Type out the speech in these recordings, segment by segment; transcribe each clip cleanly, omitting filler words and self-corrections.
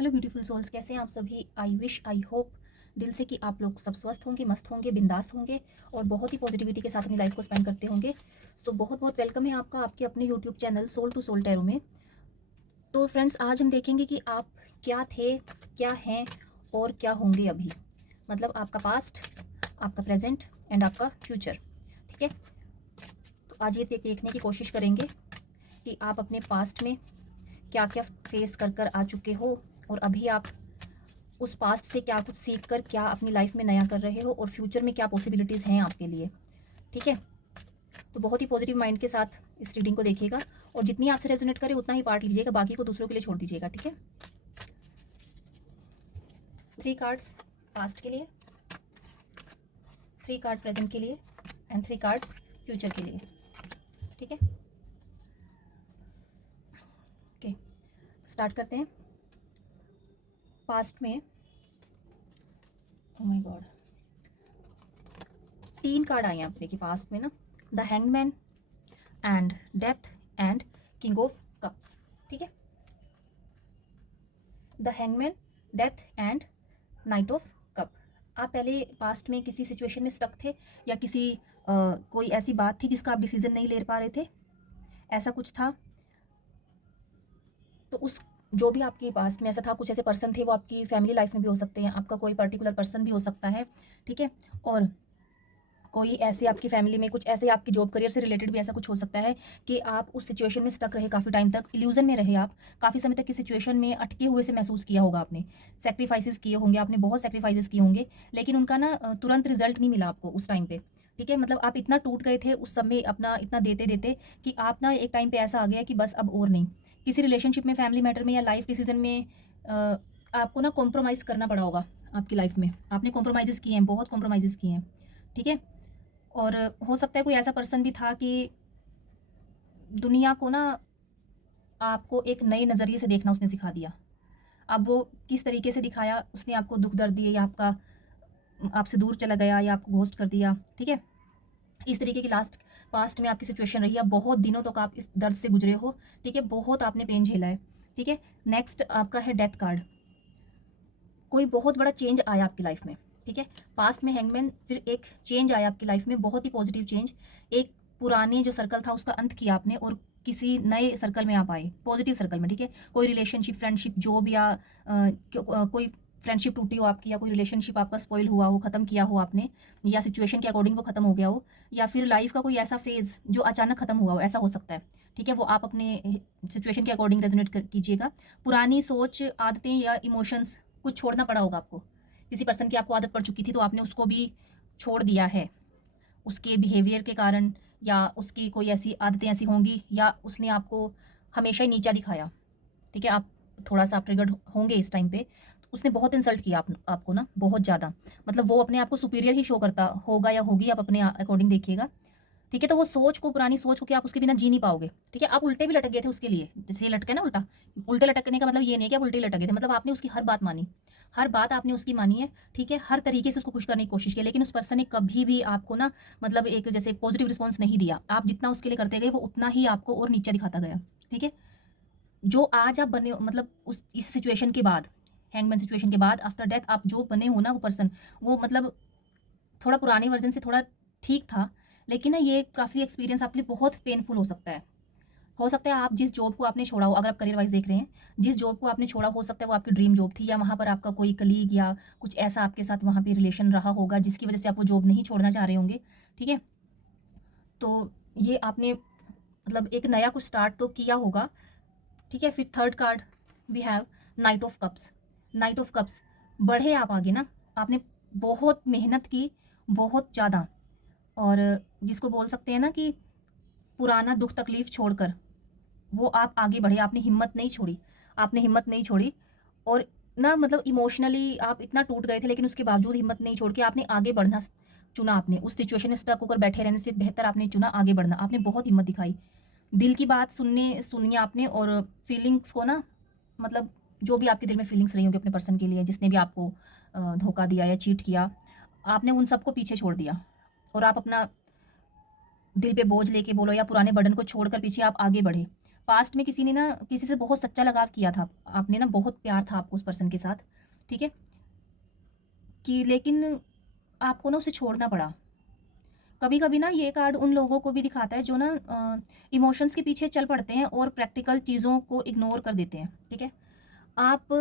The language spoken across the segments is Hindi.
हेलो ब्यूटीफुल सोल्स, कैसे हैं आप सभी। आई विश आई होप दिल से कि आप लोग सब स्वस्थ होंगे, मस्त होंगे, बिंदास होंगे और बहुत ही पॉजिटिविटी के साथ अपनी लाइफ को स्पेंड करते होंगे। सो बहुत बहुत वेलकम है आपका आपके अपने YouTube channel soul to soul tarot में। तो फ्रेंड्स, आज हम देखेंगे कि आप क्या थे, क्या हैं और क्या होंगे अभी। मतलब आपका पास्ट, आपका प्रेजेंट एंड आपका फ्यूचर। ठीक है, तो आज ये देखने की कोशिश करेंगे कि आप अपने पास्ट में क्या क्या फेस कर कर आ चुके हो और अभी आप उस पास्ट से क्या कुछ सीख कर क्या अपनी लाइफ में नया कर रहे हो और फ्यूचर में क्या पॉसिबिलिटीज़ हैं आपके लिए। ठीक है, तो बहुत ही पॉजिटिव माइंड के साथ इस रीडिंग को देखिएगा और जितनी आपसे रेजोनेट करे उतना ही पार्ट लीजिएगा, बाकी को दूसरों के लिए छोड़ दीजिएगा। ठीक है, 3 कार्ड्स पास्ट के लिए, 3 कार्ड प्रेजेंट के लिए एंड 3 कार्ड्स फ्यूचर के लिए। ठीक है, ओके, स्टार्ट करते हैं। पास्ट में, ओह माय गॉड, 3 कार्ड आए हैं अपने के पास्ट में ना, the hangman and death and king of cups. ठीक है, the hangman, death and night of cup. आप पहले पास्ट में किसी सिचुएशन में स्टक थे या किसी कोई ऐसी बात थी जिसका आप डिसीजन नहीं ले पा रहे थे, ऐसा कुछ था। तो उस जो भी आपके पास्ट में ऐसा था, कुछ ऐसे पर्सन थे, वो आपकी फैमिली लाइफ में भी हो सकते हैं, आपका कोई पर्टिकुलर पर्सन भी हो सकता है। ठीक है, और कोई ऐसे आपकी फैमिली में कुछ ऐसे आपकी जॉब करियर से रिलेटेड भी ऐसा कुछ हो सकता है कि आप उस सिचुएशन में स्टक रहे, काफ़ी टाइम तक इल्यूजन में रहे, आप काफ़ी समय तक की सिचुएशन में अटके हुए से महसूस किया होगा आपने, सेक्रीफाइसेस किए होंगे, आपने बहुत सेक्रीफाइसेस किए होंगे, लेकिन उनका ना तुरंत रिजल्ट नहीं मिला आपको उस टाइम पे। ठीक है, मतलब आप इतना टूट गए थे उस समय, अपना इतना देते देते कि आप ना एक टाइम पे ऐसा आ गया कि बस अब और नहीं। किसी रिलेशनशिप में, फैमिली मैटर में या लाइफ डिसीजन में आपको ना कॉम्प्रोमाइज़ करना पड़ा होगा आपकी लाइफ में, आपने कॉम्प्रोमाइज़ किए हैं, बहुत कॉम्प्रोमाइज़ किए हैं। ठीक है, और हो सकता है कोई ऐसा पर्सन भी था कि दुनिया को ना आपको एक नए नज़रिए से देखना उसने सिखा दिया। अब वो किस तरीके से दिखाया, उसने आपको दुख दर्द दिए या आपका आपसे दूर चला गया या आपको घोस्ट कर दिया। ठीक है, इस तरीके की पास्ट में आपकी सिचुएशन रही है, बहुत दिनों तक आप इस दर्द से गुजरे हो। ठीक है, बहुत आपने पेन झेला है। ठीक है, नेक्स्ट आपका है डेथ कार्ड। कोई बहुत बड़ा चेंज आया आपकी लाइफ में। ठीक है, पास्ट में हैंगमैन, फिर एक चेंज आया आपकी लाइफ में, बहुत ही पॉजिटिव चेंज। एक पुराने जो सर्कल था उसका अंत किया आपने और किसी नए सर्कल में आप आए, पॉजिटिव सर्कल में। ठीक है, कोई रिलेशनशिप, फ्रेंडशिप, जॉब या कोई फ्रेंडशिप टूटी हो आपकी, या कोई रिलेशनशिप आपका स्पॉइल हुआ हो, ख़त्म किया हो आपने, या सिचुएशन के अकॉर्डिंग वो ख़त्म हो गया हो, या फिर लाइफ का कोई ऐसा फेज़ जो अचानक ख़त्म हुआ हो, ऐसा हो सकता है। ठीक है, वो आप अपने सिचुएशन के अकॉर्डिंग रेजोनेट कीजिएगा। पुरानी सोच, आदतें या इमोशंस कुछ छोड़ना पड़ा होगा आपको। किसी पर्सन की आपको आदत पड़ चुकी थी तो आपने उसको भी छोड़ दिया है, उसके बिहेवियर के कारण, या उसकी कोई ऐसी आदतें ऐसी होंगी, या उसने आपको हमेशा ही नीचा दिखाया। ठीक है, आप थोड़ा सा आप ट्रिगर्ड होंगे इस टाइम पे। तो उसने बहुत इंसल्ट किया आपको ना, बहुत ज़्यादा। मतलब वो अपने आप को सुपीरियर ही शो करता होगा या होगी, आप अपने अकॉर्डिंग देखिएगा। ठीक है, तो वो सोच को, पुरानी सोच को कि आप उसके बिना जी नहीं पाओगे। ठीक है, आप उल्टे भी लटक गए थे उसके लिए, जैसे ये लटके ना उल्टा। उल्टे लटकने का मतलब ये नहीं है कि आप उल्टे ही लटक गए थे, मतलब आपने उसकी हर बात मानी, हर बात आपने उसकी मानी है। ठीक है, हर तरीके से उसको खुश करने की कोशिश की, लेकिन उस पर्सन ने कभी भी आपको ना, मतलब एक जैसे पॉजिटिव रिस्पॉन्स नहीं दिया। आप जितना उसके लिए करते गए वो उतना ही आपको और नीचा दिखाता गया। ठीक है, जो आज आप बने हो, मतलब उस इस सिचुएशन के बाद, हैंगमैन सिचुएशन के बाद, आफ्टर डेथ आप जो बने हो ना, वो पर्सन, वो मतलब थोड़ा पुराने वर्जन से थोड़ा ठीक था, लेकिन ना ये काफ़ी एक्सपीरियंस आपके लिए बहुत पेनफुल हो सकता है। हो सकता है आप जिस जॉब को आपने छोड़ा हो, अगर आप करियर वाइज देख रहे हैं, जिस जॉब को आपने छोड़ा, हो सकता है वो आपकी ड्रीम जॉब थी, या वहाँ पर आपका कोई कलीग या कुछ ऐसा आपके साथ वहाँ पे रिलेशन रहा होगा जिसकी वजह से आप वो जॉब नहीं छोड़ना चाह रहे होंगे। ठीक है, तो ये आपने मतलब एक नया कुछ स्टार्ट तो किया होगा। ठीक है, फिर third card we have knight of cups. Knight of cups, बढ़े आप आगे ना, आपने बहुत मेहनत की, बहुत ज़्यादा, और जिसको बोल सकते हैं ना कि पुराना दुख तकलीफ छोड़कर वो आप आगे बढ़े, आपने हिम्मत नहीं छोड़ी, आपने हिम्मत नहीं छोड़ी। और ना मतलब इमोशनली आप इतना टूट गए थे, लेकिन उसके बावजूद हिम्मत नहीं छोड़ के आपने आगे बढ़ना चुना। आपने उस सिचुएशन में स्टक होकर बैठे रहने से बेहतर आपने चुना आगे बढ़ना। आपने बहुत हिम्मत दिखाई, दिल की बात सुनी आपने, और फीलिंग्स को ना, मतलब जो भी आपके दिल में फीलिंग्स रही होंगी अपने पर्सन के लिए, जिसने भी आपको धोखा दिया या चीट किया, आपने उन सबको पीछे छोड़ दिया और आप अपना दिल पे बोझ लेके बोलो या पुराने बर्डन को छोड़कर पीछे आप आगे बढ़े। पास्ट में किसी ने ना किसी से बहुत सच्चा लगाव किया था, आपने ना बहुत प्यार था आपको उस पर्सन के साथ, ठीक है, कि लेकिन आपको ना उसे छोड़ना पड़ा। कभी कभी ना ये कार्ड उन लोगों को भी दिखाता है जो ना इमोशंस के पीछे चल पड़ते हैं और प्रैक्टिकल चीज़ों को इग्नोर कर देते हैं, ठीक है। आप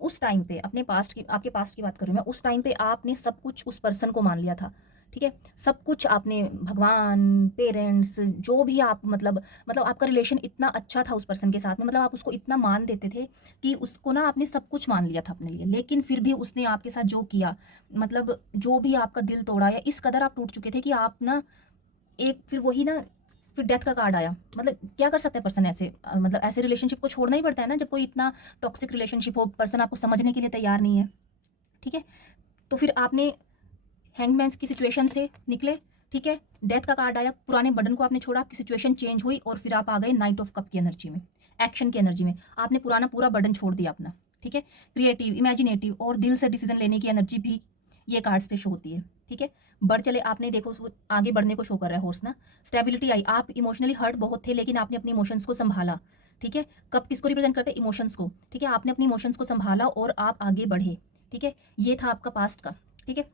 उस टाइम पे अपने पास्ट की, आपके पास्ट की बात करूँ मैं, उस टाइम पे आपने सब कुछ उस पर्सन को मान लिया था, ठीक है। सब कुछ आपने, भगवान, पेरेंट्स, जो भी आप मतलब आपका रिलेशन इतना अच्छा था उस पर्सन के साथ में, मतलब आप उसको इतना मान देते थे कि उसको ना आपने सब कुछ मान लिया था अपने लिए, लेकिन फिर भी उसने आपके साथ जो किया, मतलब जो भी आपका दिल तोड़ा, या इस कदर आप टूट चुके थे कि आप ना एक, फिर वही ना, फिर डेथ का कार्ड आया। मतलब क्या कर सकता है पर्सन ऐसे, मतलब ऐसे रिलेशनशिप को छोड़ना ही पड़ता है ना, जब कोई इतना टॉक्सिक रिलेशनशिप हो, पर्सन आपको समझने के लिए तैयार नहीं है, ठीक है। तो फिर आपने हैंगमैन की सिचुएशन से निकले, ठीक है। डेथ का कार्ड आया, पुराने बर्डन को आपने छोड़ा, आपकी सिचुएशन चेंज हुई और फिर आप आ गए नाइट ऑफ कप की एनर्जी में, एक्शन की एनर्जी में। आपने पुराना पूरा बर्डन छोड़ दिया अपना, ठीक है। क्रिएटिव, इमेजिनेटिव और दिल से डिसीजन लेने की एनर्जी भी ये कार्ड्स पे शो होती है, ठीक है। बढ़ चले, आपने देखो आगे बढ़ने को शो कर रहा है हॉर्स ना। स्टेबिलिटी आई, आप इमोशनली हर्ट बहुत थे लेकिन आपने अपने इमोशंस को संभाला, ठीक है। कब किसको रिप्रेजेंट करते हैं? इमोशंस को, ठीक है। आपने अपने इमोशंस को संभाला और आप आगे बढ़े, ठीक है। ये था आपका पास्ट का, ठीक है।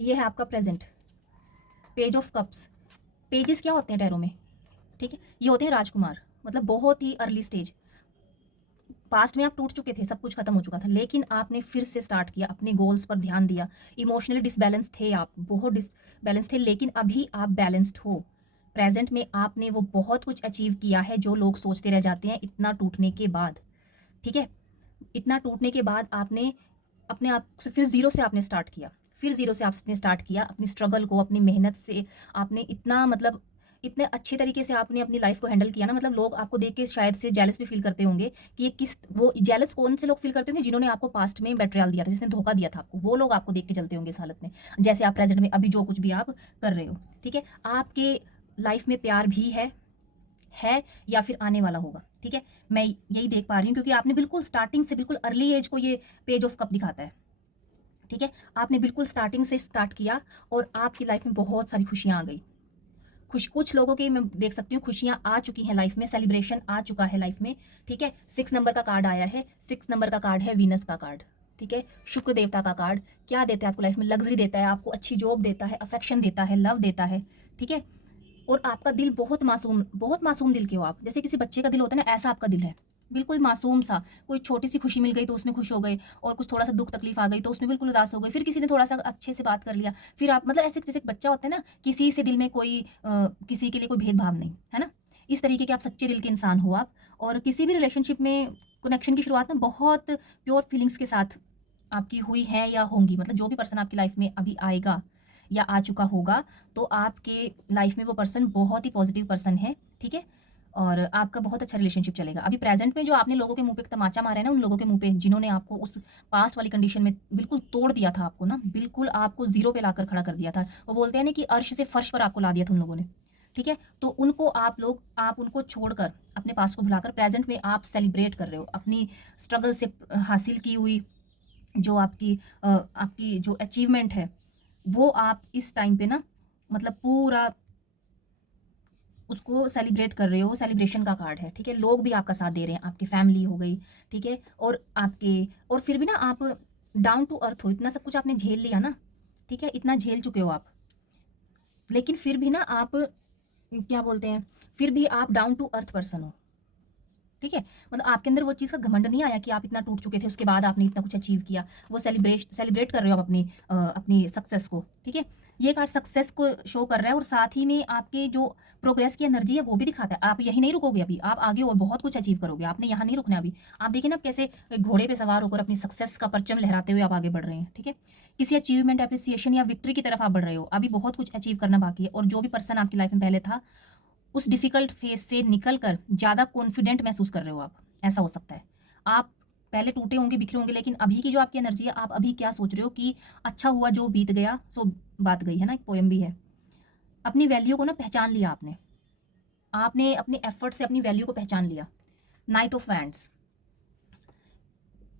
ये है आपका present, page of cups. Pages क्या होते हैं टैरो में, ठीक है, ये होते हैं राजकुमार, मतलब बहुत ही अर्ली स्टेज। पास्ट में आप टूट चुके थे, सब कुछ खत्म हो चुका था, लेकिन आपने फिर से स्टार्ट किया, अपने गोल्स पर ध्यान दिया। इमोशनली डिसबैलेंस थे आप, बहुत डिसबैलेंस थे, लेकिन अभी आप बैलेंस्ड हो। प्रेजेंट में आपने वो बहुत कुछ अचीव किया है जो लोग सोचते रह जाते हैं इतना टूटने के बाद, ठीक है। इतना टूटने के बाद आपने अपने आप से फिर ज़ीरो से आपने स्टार्ट किया, फिर ज़ीरो से आपने स्टार्ट किया अपनी स्ट्रगल को, अपनी मेहनत से। आपने इतना मतलब इतने अच्छे तरीके से आपने अपनी लाइफ को हैंडल किया ना, मतलब लोग आपको देख के शायद से जेलस भी फील करते होंगे कि ये किस, वो जेलस कौन से लोग फील करते होंगे? जिन्होंने आपको पास्ट में बेट्रियल दिया था, जिसने धोखा दिया था आपको, वो लोग आपको देख के चलते होंगे इस हालत में, जैसे आप प्रेजेंट में अभी जो कुछ भी आप कर रहे हो, ठीक है। आपके लाइफ में प्यार भी है या फिर आने वाला होगा, ठीक है। मैं यही देख पा रही हूँ क्योंकि आपने बिल्कुल स्टार्टिंग से, बिल्कुल अर्ली एज को ये पेज ऑफ कप दिखाता है, ठीक है। आपने बिल्कुल स्टार्टिंग से स्टार्ट किया और आपकी लाइफ में बहुत सारी खुशियां आ गई। कुछ लोगों की मैं देख सकती हूँ खुशियां आ चुकी हैं लाइफ में, सेलिब्रेशन आ चुका है लाइफ में, ठीक है। 6 नंबर का कार्ड आया है, 6 नंबर का कार्ड है वीनस का कार्ड, ठीक है। शुक्र देवता का कार्ड क्या देता है आपको लाइफ में? लग्जरी देता है, आपको अच्छी जॉब देता है, अफेक्शन देता है, लव देता है, ठीक है। और आपका दिल बहुत मासूम दिल के हो आप, जैसे किसी बच्चे का दिल होता है ना, ऐसा आपका दिल है, बिल्कुल मासूम सा। कोई छोटी सी खुशी मिल गई तो उसमें खुश हो गए, और कुछ थोड़ा सा दुख तकलीफ आ गई तो उसमें बिल्कुल उदास हो गए, फिर किसी ने थोड़ा सा अच्छे से बात कर लिया, फिर आप मतलब ऐसे जैसे बच्चा होता है ना, किसी से दिल में कोई किसी के लिए कोई भेदभाव नहीं है ना, इस तरीके के आप सच्चे दिल के इंसान हो आप। और किसी भी रिलेशनशिप में कनेक्शन की शुरुआत ना बहुत प्योर फीलिंग्स के साथ आपकी हुई है या होंगी, मतलब जो भी पर्सन आपकी लाइफ में अभी आएगा या आ चुका होगा, तो आपके लाइफ में वो पर्सन बहुत ही पॉजिटिव पर्सन है, ठीक है। और आपका बहुत अच्छा रिलेशनशिप चलेगा। अभी प्रेजेंट में जो आपने लोगों के मुंह पे तमाचा मारा है ना, उन लोगों के मुंह पे जिन्होंने आपको उस पास्ट वाली कंडीशन में बिल्कुल तोड़ दिया था, आपको ना बिल्कुल आपको जीरो पे लाकर खड़ा कर दिया था, वो बोलते हैं ना कि अर्श से फर्श पर आपको ला दिया था उन लोगों ने, ठीक है। तो उनको आप उनको छोड़कर अपने पास्ट को भुलाकर प्रेजेंट में आप सेलिब्रेट कर रहे हो अपनी स्ट्रगल से हासिल की हुई जो आपकी जो अचीवमेंट है, वो आप इस टाइम पे ना मतलब पूरा उसको सेलिब्रेट कर रहे हो। सेलिब्रेशन का कार्ड है, ठीक है। लोग भी आपका साथ दे रहे हैं, आपकी फैमिली हो गई, ठीक है। और फिर भी ना आप डाउन टू अर्थ हो, इतना सब कुछ आपने झेल लिया ना, ठीक है, इतना झेल चुके हो आप, लेकिन फिर भी ना आप क्या बोलते हैं, फिर भी आप डाउन टू अर्थ पर्सन हो, ठीक है। मतलब आपके अंदर वो चीज़ का घमंड नहीं आया कि आप इतना टूट चुके थे, उसके बाद आपने इतना कुछ अचीव किया। वो सेलिब्रेट कर रहे हो आप अपनी सक्सेस को, ठीक है। ये कार्ड सक्सेस को शो कर रहा है और साथ ही में आपके जो प्रोग्रेस की एनर्जी है वो भी दिखाता है। आप यही नहीं रुकोगे, अभी आप आगे और बहुत कुछ अचीव करोगे, आपने यहाँ नहीं रुकना अभी। आप देखिए ना, आप कैसे घोड़े पे सवार होकर अपनी सक्सेस का परचम लहराते हुए आप आगे बढ़ रहे हैं, ठीक है। किसी अचीवमेंट, एप्रिसिएशन या विक्ट्री की तरफ आप बढ़ रहे हो, अभी बहुत कुछ अचीव करना बाकी है। और जो भी पर्सन आपकी लाइफ में पहले था, उस डिफिकल्ट फेज से निकल कर ज़्यादा कॉन्फिडेंट महसूस कर रहे हो आप, ऐसा हो सकता है। आप पहले टूटे होंगे, बिखरे होंगे, लेकिन अभी की जो आपकी एनर्जी है, आप अभी क्या सोच रहे हो कि अच्छा हुआ जो बीत गया सो बात गई, है ना, एक पोएम भी है। अपनी वैल्यू को ना पहचान लिया आपने, आपने अपने एफर्ट से अपनी वैल्यू को पहचान लिया। नाइट ऑफ वैंड्स,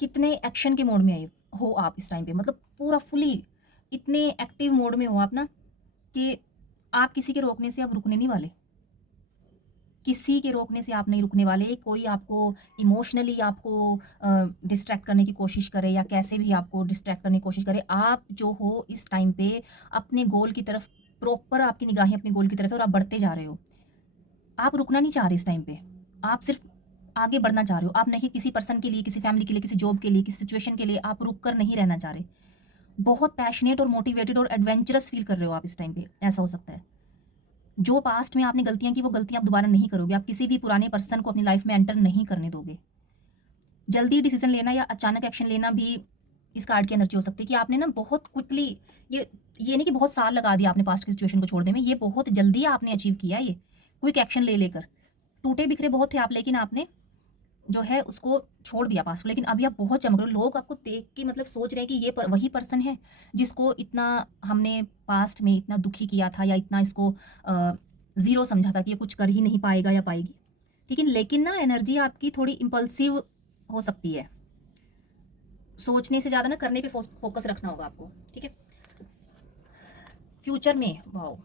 कितने एक्शन के मोड में हो आप इस टाइम पे, मतलब पूरा फुली इतने एक्टिव मोड में हो आप ना कि आप किसी के रोकने से अब रुकने नहीं वाले, किसी के रोकने से आप नहीं रुकने वाले। कोई आपको इमोशनली आपको डिस्ट्रैक्ट करने की कोशिश करे या कैसे भी आपको डिस्ट्रैक्ट करने की कोशिश करे, आप जो हो इस टाइम पे अपने गोल की तरफ, प्रॉपर आपकी निगाहें अपने गोल की तरफ है और आप बढ़ते जा रहे हो। आप रुकना नहीं चाह रहे इस टाइम पे, आप सिर्फ आगे बढ़ना चाह रहे हो। आप नहीं किसी पर्सन के लिए, किसी फैमिली के लिए, किसी जॉब के लिए, किसी सिचुएशन के लिए आप रुक कर नहीं रहना चाह रहे। बहुत पैशनेट और मोटिवेटेड और एडवेंचरस फील कर रहे हो आप इस टाइम पे, ऐसा हो सकता है। जो पास्ट में आपने गलतियां की वो गलतियां आप दोबारा नहीं करोगे। आप किसी भी पुराने पर्सन को अपनी लाइफ में एंटर नहीं करने दोगे। जल्दी डिसीजन लेना या अचानक एक्शन लेना भी इस कार्ड की एनर्जी हो सकती है कि आपने ना बहुत क्विकली, ये नहीं कि बहुत साल लगा दिया आपने पास्ट की सिचुएशन को छोड़ने में, ये बहुत जल्दी आपने अचीव किया। ये क्विक एक्शन ले लेकर, टूटे बिखरे बहुत थे आप, लेकिन आपने जो है उसको छोड़ दिया पास्ट को। लेकिन अभी आप बहुत चमक रहे हो। लोग आपको देख के मतलब सोच रहे हैं कि ये वही पर्सन है जिसको इतना हमने पास्ट में इतना दुखी किया था या इतना इसको ज़ीरो समझा था कि ये कुछ कर ही नहीं पाएगा या पाएगी। ठीक है, लेकिन ना एनर्जी आपकी थोड़ी इम्पल्सिव हो सकती है। सोचने से ज़्यादा ना करने पे फोकस रखना होगा आपको। ठीक है, फ्यूचर में वाओ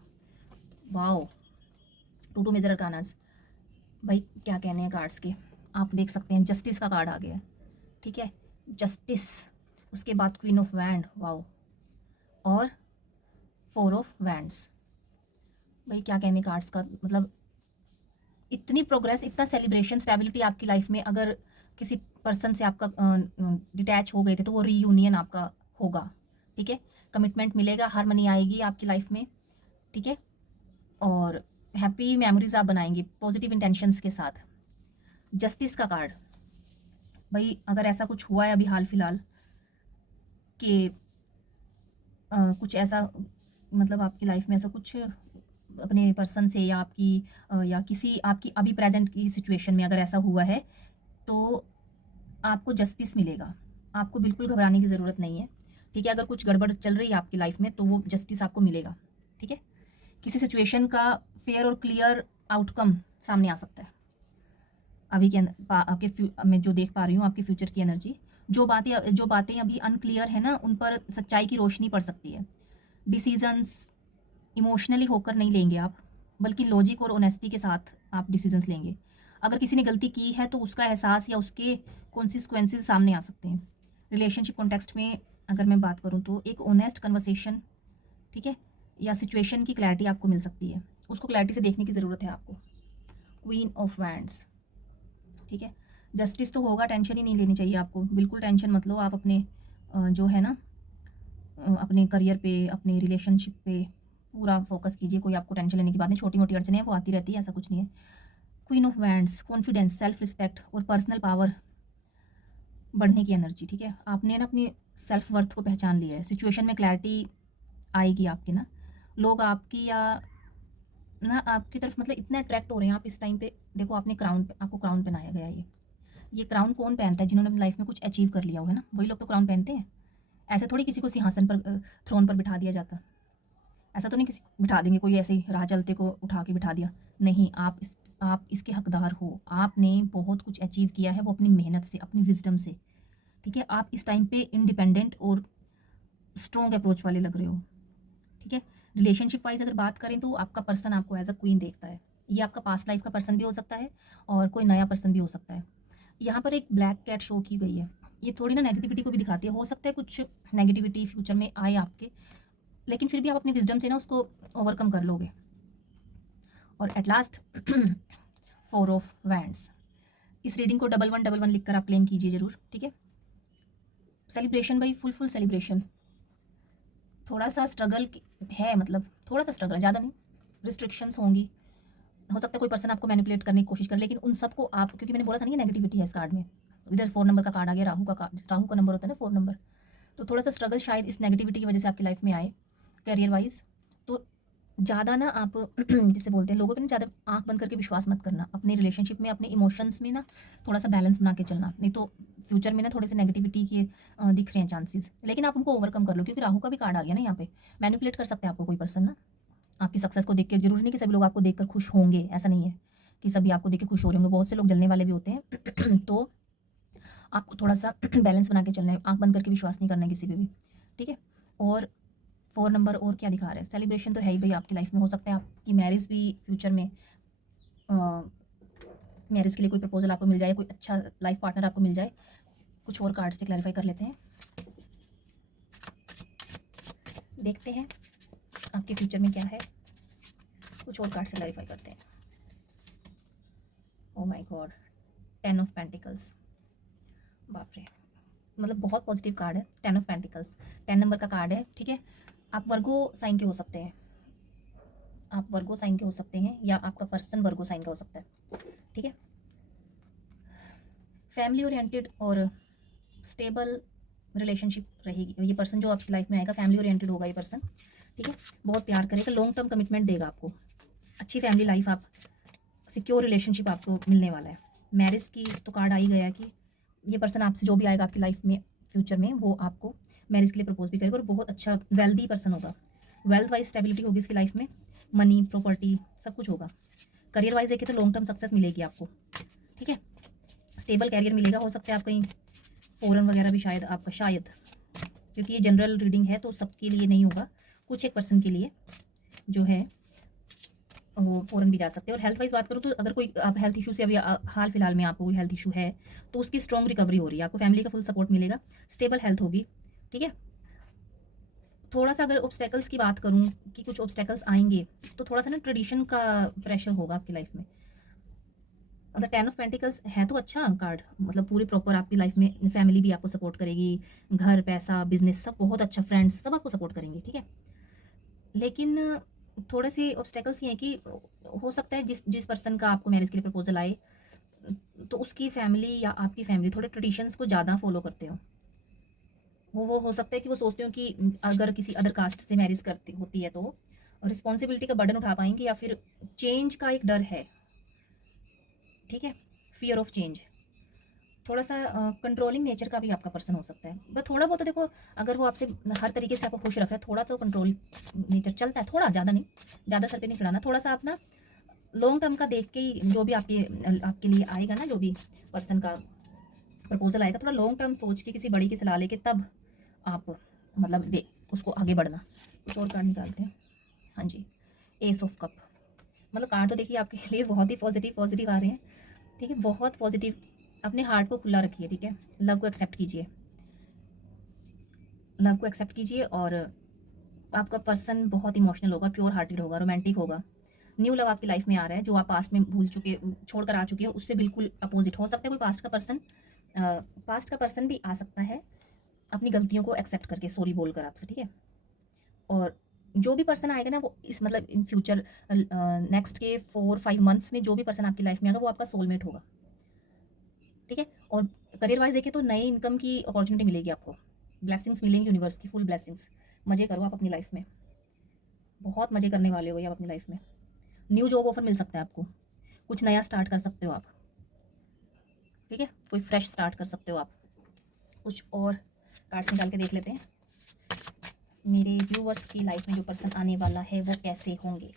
वाओ, टू मेजर अरकानास, भाई क्या कहने हैं कार्ड्स के। आप देख सकते हैं जस्टिस का कार्ड आ गया है। ठीक है, जस्टिस, उसके बाद क्वीन ऑफ वैंड, वाओ, और 4 ऑफ वैंड्स। भाई क्या कहने कार्ड्स का, मतलब इतनी प्रोग्रेस, इतना सेलिब्रेशन, स्टेबिलिटी आपकी लाइफ में। अगर किसी पर्सन से आपका डिटैच हो गए थे तो वो रीयूनियन आपका होगा। ठीक है, कमिटमेंट मिलेगा, हार्मनी आएगी आपकी लाइफ में। ठीक है, और हैप्पी मेमोरीज आप बनाएंगे पॉजिटिव इंटेंशंस के साथ। जस्टिस का कार्ड, भाई अगर ऐसा कुछ हुआ है अभी हाल फिलहाल कि कुछ ऐसा, मतलब आपकी लाइफ में ऐसा कुछ अपने पर्सन से या आपकी या किसी आपकी अभी प्रेजेंट की सिचुएशन में अगर ऐसा हुआ है तो आपको जस्टिस मिलेगा। आपको बिल्कुल घबराने की ज़रूरत नहीं है। ठीक है, अगर कुछ गड़बड़ चल रही है आपकी लाइफ में तो वो जस्टिस आपको मिलेगा। ठीक है, किसी सिचुएशन का फेयर और क्लियर आउटकम सामने आ सकता है अभी के आपके मैं जो देख पा रही हूँ आपके फ्यूचर की एनर्जी। जो बातें अभी अनक्लियर है ना, उन पर सच्चाई की रोशनी पड़ सकती है। डिसीजंस इमोशनली होकर नहीं लेंगे आप, बल्कि लॉजिक और ऑनेस्टी के साथ आप डिसीजंस लेंगे। अगर किसी ने गलती की है तो उसका एहसास या उसके कॉन्सिक्वेंसेस सामने आ सकते हैं। रिलेशनशिप कॉन्टेक्स्ट में अगर मैं बात करूँ तो एक ऑनेस्ट कन्वर्सेशन, ठीक है, या सिचुएशन की क्लैरिटी आपको मिल सकती है। उसको क्लैरिटी से देखने की ज़रूरत है आपको। क्वीन ऑफ वैंड्स, ठीक है, जस्टिस तो होगा, टेंशन ही नहीं लेनी चाहिए आपको, बिल्कुल टेंशन मत लो। आप अपने जो है ना अपने करियर पे, अपने रिलेशनशिप पे पूरा फोकस कीजिए। कोई आपको टेंशन लेने की बात नहीं, छोटी मोटी अड़चने हैं वो आती रहती है, ऐसा कुछ नहीं है। Queen of wands, confidence, self respect और पर्सनल पावर बढ़ने की एनर्जी। ठीक है, आपने ना अपनी सेल्फ वर्थ को पहचान लिया है। सिचुएशन में क्लैरिटी आएगी आपके ना, लोग आपकी या ना आपकी तरफ मतलब इतना अट्रैक्ट हो रहे हैं आप इस टाइम पे। देखो आपने क्राउन, आपको क्राउन पहनाया गया है। ये क्राउन कौन पहनता है? जिन्होंने अपनी लाइफ में कुछ अचीव कर लिया हो, है ना, वही लोग तो क्राउन पहनते हैं। ऐसे थोड़ी किसी को सिंहासन पर, थ्रोन पर बिठा दिया जाता। ऐसा तो नहीं किसी को बिठा देंगे, कोई ऐसे ही राह चलते को उठा के बिठा दिया। नहीं, आप इसके हकदार हो। आपने बहुत कुछ अचीव किया है, वो अपनी मेहनत से, अपनी विजडम से। ठीक है, आप इस टाइम पे इंडिपेंडेंट और स्ट्रॉन्ग अप्रोच वाले लग रहे हो। ठीक है, रिलेशनशिप वाइज अगर बात करें तो आपका पर्सन आपको एज अ क्वीन देखता है। ये आपका पास्ट लाइफ का पर्सन भी हो सकता है और कोई नया पर्सन भी हो सकता है। यहाँ पर एक ब्लैक कैट शो की गई है। ये थोड़ी ना नेगेटिविटी को भी दिखाती है। हो सकता है कुछ नेगेटिविटी फ्यूचर में आए आपके, लेकिन फिर भी आप अपनी विजडम से ना उसको ओवरकम कर लोगे। और एट लास्ट 4 ऑफ वैंड्स। इस रीडिंग को 1111 लिखकर आप क्लेम कीजिए ज़रूर। ठीक है, सेलिब्रेशन भाई, फुल सेलिब्रेशन। थोड़ा सा स्ट्रगल है, मतलब थोड़ा सा स्ट्रगल, ज़्यादा नहीं। रिस्ट्रिक्शंस होंगी, हो सकता है कोई पर्सन आपको मैनिपुलेट करने की कोशिश करे, लेकिन उन सबको आप, क्योंकि मैंने बोला था नहीं नेगेटिविटी है इस कार्ड में। इधर 4 नंबर का कार्ड आ गया, राहु का कार्ड, राहु का नंबर होता है ना 4 नंबर। तो थोड़ा सा स्ट्रगल शायद इस नेगेटिविटी की वजह से आपकी लाइफ में आए करियर वाइज। तो ज़्यादा ना आप जिसे बोलते हैं लोगों पे ना ज़्यादा आंख बंद करके विश्वास मत करना। अपने रिलेशनशिप में, अपने इमोशंस में ना थोड़ा सा बैलेंस बना के चलना, नहीं तो फ्यूचर में ना थोड़े से नेगेटिविटी के दिख रहे हैं चांसेस। लेकिन आप उनको ओवरकम कर लो, क्योंकि राहु का भी कार्ड आ गया ना यहाँ पे। मैनिपुलेट कर सकते हैं आपको कोई पर्सन ना, आपकी सक्सेस को देख के। जरूरी नहीं कि सभी लोग आपको देखकर खुश होंगे, ऐसा नहीं है कि सभी आपको देख के खुश हो रहे होंगे। बहुत से लोग जलने वाले भी होते हैं तो आपको थोड़ा सा बैलेंस बना के चलना है, आंख बंद करके विश्वास नहीं करना है किसी पे भी। ठीक है, और 4 नंबर और क्या दिखा रहा है? सेलिब्रेशन तो है ही भाई आपकी लाइफ में। हो सकता है आपकी मैरिज भी फ्यूचर में मैरिज के लिए कोई प्रपोजल आपको मिल जाए, कोई अच्छा लाइफ पार्टनर आपको मिल जाए। कुछ और कार्ड से क्लैरिफाई कर लेते हैं, देखते हैं आपके फ्यूचर में क्या है। कुछ और कार्ड से क्लैरिफाई करते हैं। Oh my God, 10 of pentacles, बाप रे, मतलब बहुत पॉजिटिव कार्ड है। 10 ऑफ पेंटिकल्स 10 नंबर का कार्ड है, ठीक है। आप वर्गो साइन के हो सकते हैं, आप वर्गो साइन के हो सकते हैं, या आपका पर्सन वर्गो साइन का हो सकता है, ठीक है। फैमिली ओरिएंटेड और स्टेबल रिलेशनशिप रहेगी। ये पर्सन जो आपकी लाइफ में आएगा फैमिली ओरिएंटेड होगा ये पर्सन, ठीक है। बहुत प्यार करेगा, लॉन्ग टर्म कमिटमेंट देगा आपको, अच्छी फैमिली लाइफ, आप सिक्योर रिलेशनशिप आपको मिलने वाला है। मैरिज की तो कार्ड आ ही गया कि ये पर्सन आपसे जो भी आएगा आपकी लाइफ में फ्यूचर में, वो आपको मैरिज के लिए प्रपोज भी करेगा, और बहुत अच्छा वेल्दी पर्सन होगा। वेल्थ वाइज स्टेबिलिटी होगी इसकी लाइफ में, मनी प्रॉपर्टी सब कुछ होगा। करियर वाइज देखें तो लॉन्ग टर्म सक्सेस मिलेगी आपको, ठीक है। स्टेबल कैरियर मिलेगा। हो सकता है आप कहीं फॉरेन वगैरह भी शायद आपका, शायद, क्योंकि ये जनरल रीडिंग है तो सबके लिए नहीं होगा, कुछ एक पर्सन के लिए जो है वो फॉरेन भी जा सकते हैं। और हेल्थ वाइज बात करूँ तो अगर कोई आप हेल्थ इशू से अभी हाल फिलहाल में आपको कोई हेल्थ इशू है तो उसकी स्ट्रॉन्ग रिकवरी हो रही है, आपको फैमिली का फुल सपोर्ट मिलेगा, स्टेबल हेल्थ होगी, ठीक है। थोड़ा सा अगर ऑब्स्टेकल्स की बात करूँ कि कुछ ऑब्स्टेकल्स आएंगे तो थोड़ा सा ना ट्रेडिशन का प्रेशर होगा आपकी लाइफ में। मतलब 10 ऑफ पेंटिकल्स है तो अच्छा कार्ड, मतलब पूरी प्रॉपर आपकी लाइफ में फैमिली भी आपको सपोर्ट करेगी, घर, पैसा, बिजनेस सब बहुत अच्छा, फ्रेंड्स सब आपको सपोर्ट करेंगे, ठीक है। लेकिन थोड़े से ऑब्स्टेकल्स ये हैं कि हो सकता है जिस जिस पर्सन का आपको मैरिज के लिए प्रपोजल आए तो उसकी फैमिली या आपकी फैमिली थोड़े ट्रेडिशंस को ज़्यादा फॉलो करते हो। वो हो सकता है कि वो सोचते हो कि अगर किसी अदर कास्ट से मैरिज करती होती है तो रिस्पॉन्सिबिलिटी का बर्डन उठा पाएंगे, या फिर चेंज का एक डर है, ठीक है, फियर ऑफ चेंज। थोड़ा सा कंट्रोलिंग नेचर का भी आपका पर्सन हो सकता है, बट थोड़ा बहुत तो देखो, अगर वो आपसे हर तरीके से आपको खुश रख रहा है, थोड़ा तो कंट्रोल नेचर चलता है, थोड़ा, ज़्यादा नहीं, ज़्यादा सर पे नहीं चढ़ाना। थोड़ा सा आप ना लॉन्ग टर्म का देख के ही जो भी आपके लिए आएगा ना, जो भी पर्सन का प्रपोजल आएगा, थोड़ा लॉन्ग टर्म सोच के किसी बड़ी की सलाह लेके तब आप मतलब दे उसको आगे बढ़ना। कुछ और कार्ड निकालते हैं। हाँ जी, एस ऑफ कप, मतलब कार्ड तो देखिए आपके लिए बहुत ही पॉजिटिव पॉजिटिव आ रहे हैं, ठीक है, बहुत पॉजिटिव। अपने हार्ट को खुला रखिए, ठीक है, लव को एक्सेप्ट कीजिए, लव को एक्सेप्ट कीजिए। और आपका पर्सन बहुत इमोशनल होगा, प्योर हार्टेड होगा, रोमांटिक होगा। न्यू लव आपकी लाइफ में आ रहा है, जो आप पास्ट में भूल चुके, छोड़कर आ चुके हो, उससे बिल्कुल अपोजिट हो सकता है कोई पास्ट का पर्सन भी आ सकता है, अपनी गलतियों को एक्सेप्ट करके सॉरी बोलकर आपसे, ठीक है। और जो भी पर्सन आएगा ना वो इस मतलब इन फ्यूचर नेक्स्ट के 4-5 मंथ्स में जो भी पर्सन आपकी लाइफ में आएगा वो आपका सोलमेट होगा, ठीक है। और करियर वाइज देखें तो नई इनकम की अपॉर्चुनिटी मिलेगी आपको, ब्लेसिंग्स मिलेंगी, यूनिवर्स की फुल ब्लेसिंग्स। मज़े करो आप अपनी लाइफ में, बहुत मज़े करने वाले हो आप अपनी लाइफ में। न्यू जॉब ऑफर मिल सकता है आपको, कुछ नया स्टार्ट कर सकते हो आप, ठीक है, कोई फ्रेश स्टार्ट कर सकते हो आप। कुछ और कार्ड्स निकाल के देख लेते हैं। मेरे व्यूवर्स की लाइफ में जो पर्सन आने वाला है वो कैसे होंगे,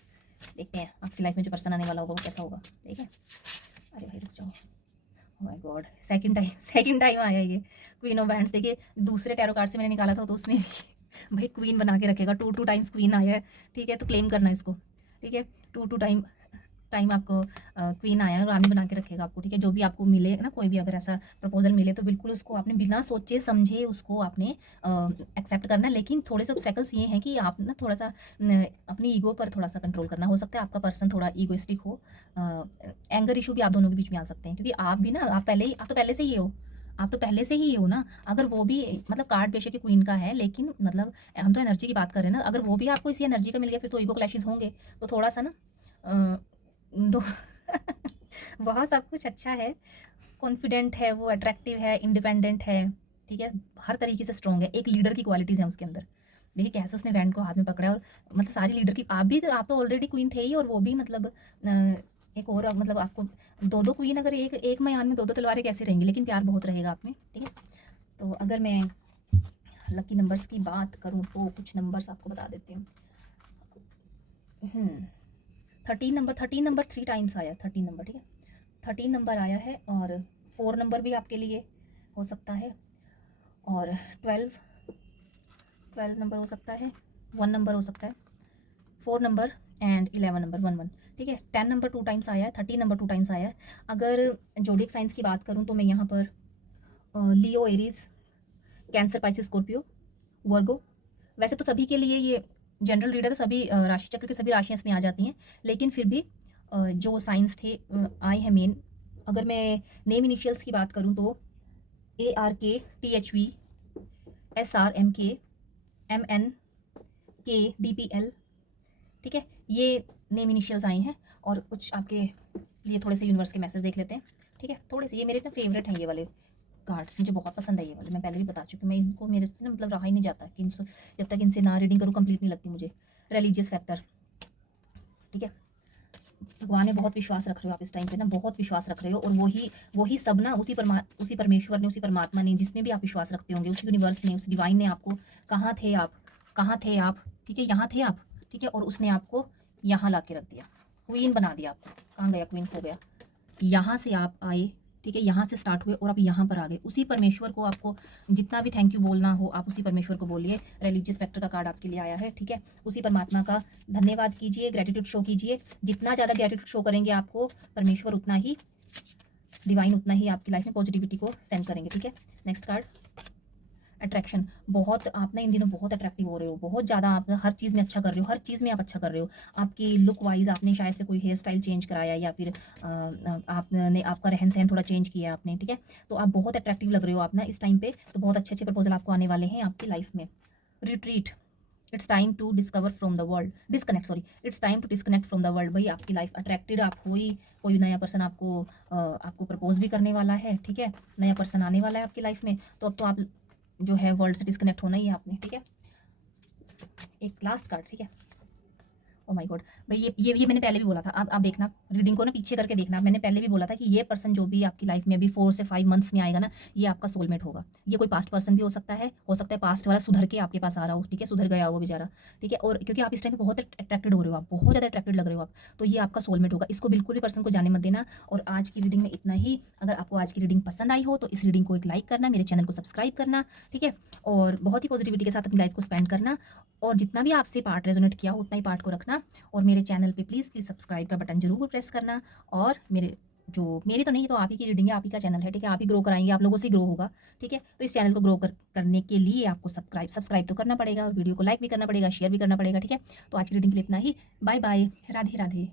देखते हैं आपकी लाइफ में जो पर्सन आने वाला होगा वो कैसा होगा, ठीक है। अरे भाई रुक जाओ, oh my God, second time आया ये क्वीन ऑफ वैंड्स। देखिए दूसरे टैरो कार्ड से मैंने निकाला था तो उसमें भी भाई क्वीन बना के रखेगा, 2 टाइम्स क्वीन आया है, ठीक है, तो क्लेम करना इसको, ठीक है। 2 टाइम आपको क्वीन आया है, रानी बना के रखेगा आपको, ठीक है। जो भी आपको मिले ना, कोई भी अगर ऐसा प्रपोजल मिले तो बिल्कुल उसको आपने बिना सोचे समझे उसको आपने एक्सेप्ट करना है। लेकिन थोड़े से ऑब्स्टेकल्स ये हैं कि आप ना थोड़ा सा अपनी ईगो पर थोड़ा सा कंट्रोल करना। हो सकता है आपका पर्सन थोड़ा ईगोइस्टिक हो, एंगर इशू भी आप दोनों के बीच में आ सकते हैं, क्योंकि आप भी ना, आप तो पहले से ही हो, आप तो पहले से ही हो ना। अगर वो भी मतलब कार्ड बेशक की क्वीन का है, लेकिन मतलब हम तो एनर्जी की बात कर रहे हैं ना, अगर वो भी आपको इसी एनर्जी का मिल गया फिर तो ईगो क्लैशेस होंगे। तो थोड़ा सा ना दो वह सब कुछ अच्छा है, कॉन्फिडेंट है, वो अट्रैक्टिव है, इंडिपेंडेंट है, ठीक है, हर तरीके से स्ट्रॉन्ग है, एक लीडर की क्वालिटीज़ हैं उसके अंदर। देखिए कैसे उसने वैंड को हाथ में पकड़ा है, और मतलब सारी लीडर की, आप तो ऑलरेडी क्वीन थे ही, और वो भी मतलब एक और मतलब आपको 2 क्वीन, अगर एक एक मैदान में 2 तलवारें कैसे रहेंगी, लेकिन प्यार बहुत रहेगा आप में, ठीक है। तो अगर मैं लकी नंबर्स की बात करूँ तो कुछ नंबर्स आपको बता देती हूँ। 13 नंबर 3 टाइम्स आया, 13 नंबर, ठीक है, 13 नंबर आया है। और 4 नंबर भी आपके लिए हो सकता है, और 12 नंबर हो सकता है, 1 नंबर हो सकता है, 4 नंबर एंड 11 नंबर, 11, ठीक है। 10 नंबर 2 टाइम्स आया है, 13 नंबर 2 टाइम्स आया है। अगर ज़ोडिएक साइंस की बात करूँ तो मैं यहाँ पर लियो, एरीज़, कैंसर, पाइसेस, स्कॉर्पियो, वर्गो, वैसे तो सभी के लिए ये जनरल रीड है, तो सभी राशि चक्र की सभी राशियाँ इसमें आ जाती हैं, लेकिन फिर भी जो साइंस थे आए हैं मेन। अगर मैं नेम इनिशियल्स की बात करूँ तो ARK, THV, SRMK, MN, के, DPL, ठीक है, ये नेम इनिशियल्स आए हैं। और कुछ आपके लिए थोड़े से यूनिवर्स के मैसेज देख लेते हैं, ठीक है। थोड़े से ये मेरे ना फेवरेट हैं, ये वाले कार्ड्स मुझे बहुत पसंद है, ये वाले मैं पहले भी बता चुकी हूँ। मैं इनको मेरे से ना मतलब रहा ही नहीं जाता कि इनसे जब तक इनसे ना रीडिंग करूँ कंप्लीट नहीं लगती मुझे। रिलीजियस फैक्टर, ठीक है, भगवान में बहुत विश्वास रख रहे हो आप इस टाइम पे ना, बहुत विश्वास रख रहे हो। और वही सब ना उसी परमेश्वर ने, उसी परमात्मा ने, जिसमें भी आप विश्वास रखते होंगे, उस यूनिवर्स ने, उस डिवाइन ने आपको कहाँ थे आप, ठीक है, यहाँ थे आप, ठीक है, और उसने आपको यहाँ ला के रख दिया, क्वीन बना दिया आपको। कहाँ गया क्वीन, खो गया। यहाँ से आप आए, ठीक है, यहाँ से स्टार्ट हुए और आप यहाँ पर आ गए। उसी परमेश्वर को आपको जितना भी थैंक यू बोलना हो आप उसी परमेश्वर को बोलिए। रिलीजियस फैक्टर का कार्ड आपके लिए आया है, ठीक है। उसी परमात्मा का धन्यवाद कीजिए, ग्रेटिट्यूड शो कीजिए। जितना ज़्यादा ग्रेटिट्यूड शो करेंगे आपको परमेश्वर, उतना ही डिवाइन, उतना ही आपकी लाइफ में पॉजिटिविटी को सेंड करेंगे, ठीक है। Next card, attraction. बहुत आप ना इन दिनों बहुत अट्रैक्टिव हो रहे हो, बहुत ज़्यादा आप हर चीज़ में अच्छा कर रहे हो, हर चीज़ में आप अच्छा कर रहे हो। आपकी लुक वाइज आपने शायद से कोई हेयर स्टाइल चेंज कराया, या फिर आपने आपका रहन सहन थोड़ा चेंज किया आपने, ठीक है। तो आप बहुत अट्रैक्टिव लग रहे हो आप ना इस टाइम पे। तो बहुत अच्छे अच्छे प्रपोजल आपको आने वाले हैं आपकी लाइफ में। Retreat, it's time to discover from the world, disconnect, sorry, it's time to disconnect from the world. भाई आपकी लाइफ अट्रैक्टेड आप हो ही, कोई नया पर्सन आपको प्रपोज भी करने वाला है, ठीक है, नया पर्सन आने वाला है आपकी लाइफ में। तो अब तो आप जो है वर्ल्ड से डिस्कनेक्ट होना ही है आपने, ठीक है। एक लास्ट कार्ड, ठीक है। ओ माय गॉड, भाई ये मैंने पहले भी बोला था। आप देखना रीडिंग को ना पीछे करके देखना। मैंने पहले भी बोला था कि ये पर्सन जो भी आपकी लाइफ में अभी 4 से 5 मंथ्स में आएगा ना, ये आपका सोलमेट होगा। ये कोई पास्ट पर्सन भी हो सकता है पास्ट वाला सुधर के आपके पास आ रहा हो, ठीक है, सुधर गया हो बेचारा, ठीक है। और क्योंकि आप इस टाइम पे बहुत अट्रैक्टेड हो रहे हो, आप बहुत ज़्यादा अट्रैक्टेड लग रहे हो आप, तो ये आपका सोलमेट होगा। इसको बिल्कुल भी पर्सन को जाने मत देना। और आज की रीडिंग में इतना ही। अगर आपको आज की रीडिंग पसंद आई हो तो इस रीडिंग को एक लाइक करना, मेरे चैनल को सब्सक्राइब करना, ठीक है, और बहुत ही पॉजिटिविटी के साथ अपनी लाइफ को स्पेंड करना। और जितना भी आपसे पार्ट रेजोनेट किया हो उतना ही पार्ट को रखना। और मेरे चैनल पे प्लीज़ सब्सक्राइब का बटन जरूर प्रेस करना। और मेरी तो नहीं, तो आप ही की रीडिंग है, आप ही का चैनल है, ठीक है, आप ही ग्रो कराएंगे, आप लोगों से ग्रो होगा, ठीक है। तो इस चैनल को ग्रो करने के लिए आपको सब्सक्राइब तो करना पड़ेगा, और वीडियो को लाइक भी करना पड़ेगा, शेयर भी करना पड़ेगा, ठीक है। तो आज की रीडिंग के लिए इतना ही। Bye bye, Radhe Radhe.